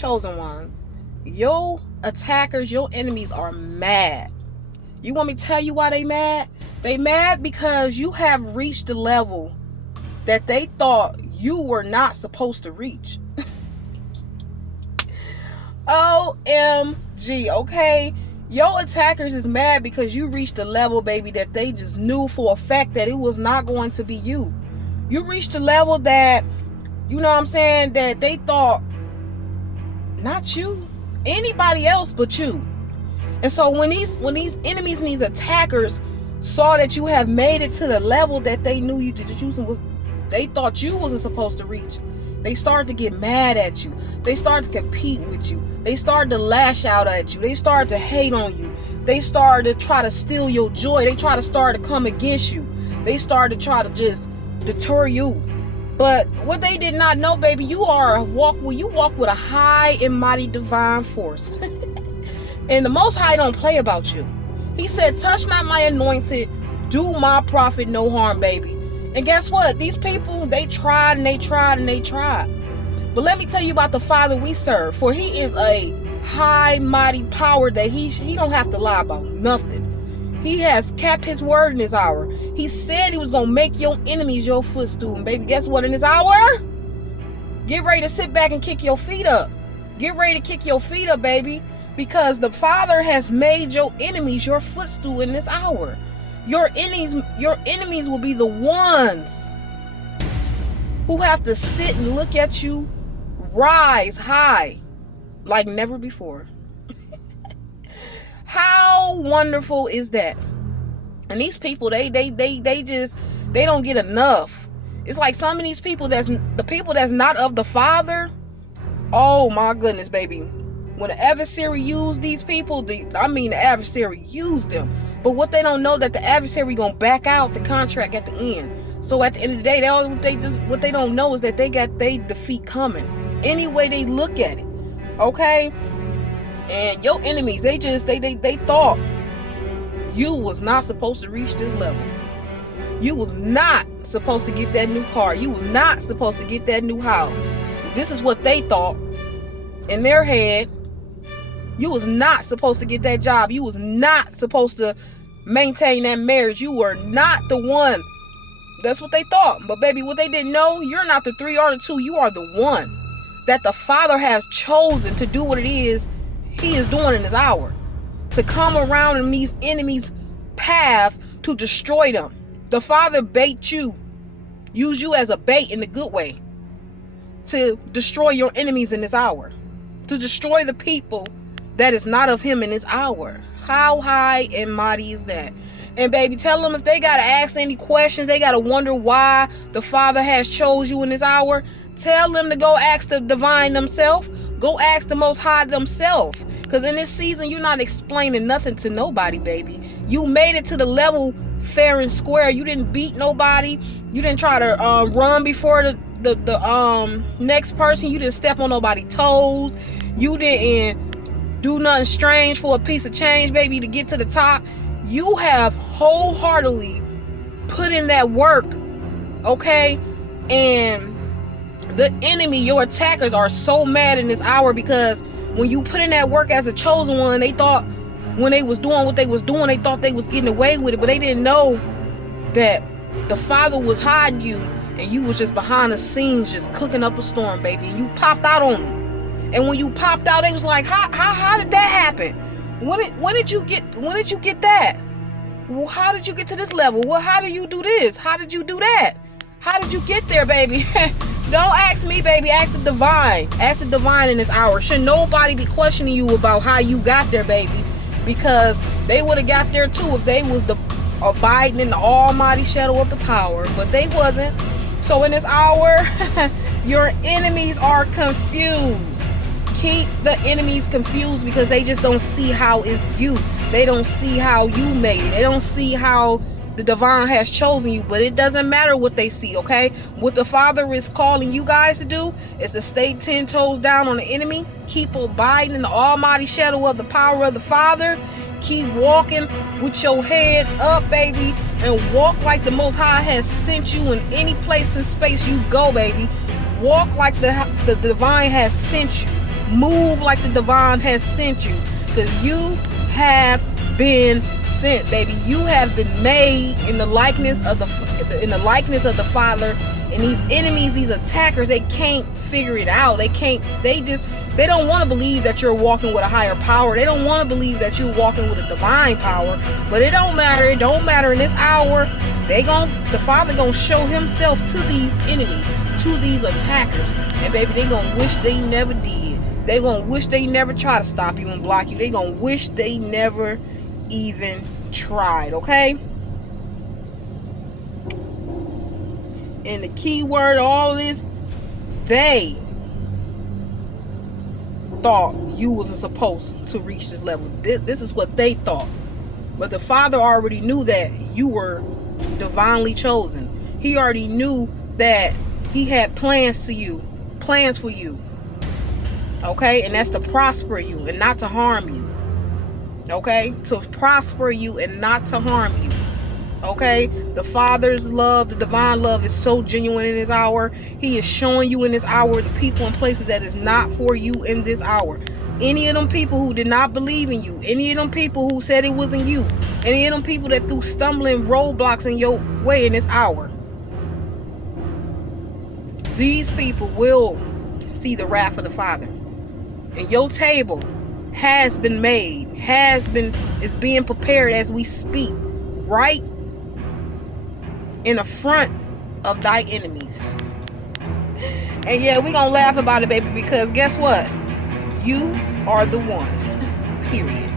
chosen ones, your attackers, your enemies are mad. You want me to tell you why they mad? They mad because you have reached the level that they thought you were not supposed to reach. OMG, okay? Your attackers is mad because you reached a level, baby, that they just knew for a fact that it was not going to be you. You reached a level that, you know what I'm saying, that they thought, not you, anybody else but you. And so when these enemies and these attackers saw that you have made it to the level that they knew you to choose was, they thought you wasn't supposed to reach. They started to get mad at you. They started to compete with you. They started to lash out at you. They started to hate on you. They started to try to steal your joy. They tried to start to come against you. They started to try to just deter you. But what they did not know, baby, you walk with a high and mighty divine force. And the Most High don't play about you. He said, touch not my anointed, do my prophet no harm, baby. And guess what? These people, they tried and they tried and they tried. But let me tell you about the Father we serve. For he is a high, mighty power that he don't have to lie about nothing. He has kept his word in this hour. He said he was going to make your enemies your footstool. And baby, guess what? In this hour, get ready to sit back and kick your feet up. Get ready to kick your feet up, baby. Because the Father has made your enemies your footstool in this hour. Your enemies will be the ones who have to sit and look at you rise high like never before. How wonderful is that? And these people, they don't get enough. It's like some of these people that's not of the Father. Oh my goodness, baby. When the adversary used these people, the adversary used them. But what they don't know, that the adversary gonna back out the contract at the end. So at the end of the day, what they don't know is that they got their defeat coming. Any way they look at it, okay? And your enemies, they thought you was not supposed to reach this level. You was not supposed to get that new car. You was not supposed to get that new house. This is what they thought in their head. You was not supposed to get that job. You was not supposed to maintain that marriage. You were not the one. That's what they thought. But baby, what they didn't know, you're not the 3 or the 2. You are the one that the Father has chosen to do what it is he is doing in this hour. To come around in these enemies' path to destroy them. The Father bait you. Use you as a bait in a good way. To destroy your enemies in this hour. To destroy the people that is not of him in this hour. How high and mighty is that? And baby, tell them if they got to ask any questions, they got to wonder why the Father has chose you in this hour, tell them to go ask the divine themselves. Go ask the Most High themselves. Because in this season, you're not explaining nothing to nobody, baby. You made it to the level fair and square. You didn't beat nobody. You didn't try to run before the next person. You didn't step on nobody's toes. You didn't do nothing strange for a piece of change, baby, to get to the top. You have wholeheartedly put in that work, okay? And the enemy, your attackers, are so mad in this hour because when you put in that work as a chosen one, they thought when they was doing what they was doing, they thought they was getting away with it, but they didn't know that the Father was hiding you and you was just behind the scenes just cooking up a storm, baby. And you popped out on them. And when you popped out, they was like, how did that happen? When did you get that? Well, how did you get to this level? Well, how do you do this? How did you do that? How did you get there, baby? Don't ask me, baby. Ask the divine. Ask the divine in this hour. Should nobody be questioning you about how you got there, baby? Because they would have got there too if they was abiding in the almighty shadow of the power. But they wasn't. So in this hour, your enemies are confused. Keep the enemies confused because they just don't see how it's you. They don't see how you made it. They don't see how the divine has chosen you. But it doesn't matter what they see, okay? What the Father is calling you guys to do is to stay 10 toes down on the enemy. Keep abiding in the almighty shadow of the power of the Father. Keep walking with your head up, baby, and walk like the Most High has sent you in any place and space you go, baby. Walk like the divine has sent you. Move like the divine has sent you, because you have been sent, baby. You have been made in the likeness of the Father. And these enemies, these attackers, they can't figure it out. They don't want to believe that you're walking with a higher power. They don't want to believe that you're walking with a divine power. But it don't matter. It don't matter in this hour. The Father gonna show himself to these enemies, to these attackers. And baby, they gonna wish they never did. They gonna wish they never tried to stop you and block you. They gonna wish they never even tried, okay? And the key word of all of this, they thought you wasn't supposed to reach this level. This is what they thought. But the Father already knew that you were divinely chosen. He already knew that he had plans for you. Okay? And that's to prosper you and not to harm you. Okay? To prosper you and not to harm you. Okay? The Father's love, the divine love is so genuine in this hour. He is showing you in this hour the people and places that is not for you in this hour. Any of them people who did not believe in you, any of them people who said it wasn't you, any of them people that threw stumbling roadblocks in your way in this hour, these people will see the wrath of the Father. And your table has been made, is being prepared as we speak, right in the front of thy enemies. And yeah, we gonna laugh about it, baby, because guess what? You are the one. Period.